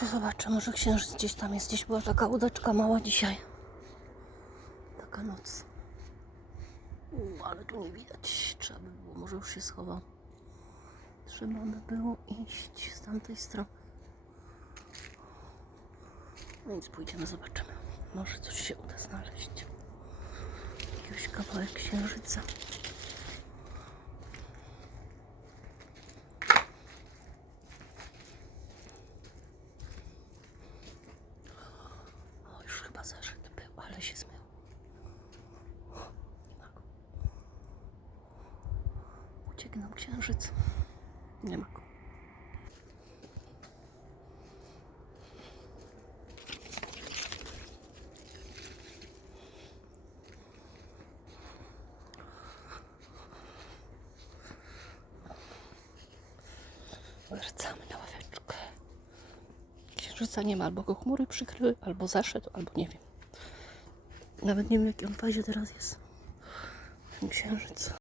deszczu zobaczę, może księżyc gdzieś tam jest. Gdzieś była taka łódeczka mała dzisiaj. Taka noc. U, ale tu nie widać. Trzeba by było, może już się schował. Trzeba by było iść z tamtej strony. No nic, pójdziemy, zobaczymy. Może coś się uda znaleźć. Jakiegoś kawałek księżyca. O, już chyba zeszedł był, ale się zmył. Nie ma go. Uciekł nam księżyc. Nie ma go. Wracamy na ławeczkę. Księżyca nie ma, albo go chmury przykryły, albo zaszedł, albo nie wiem. Nawet nie wiem, w on fazie teraz jest. Ten księżyc.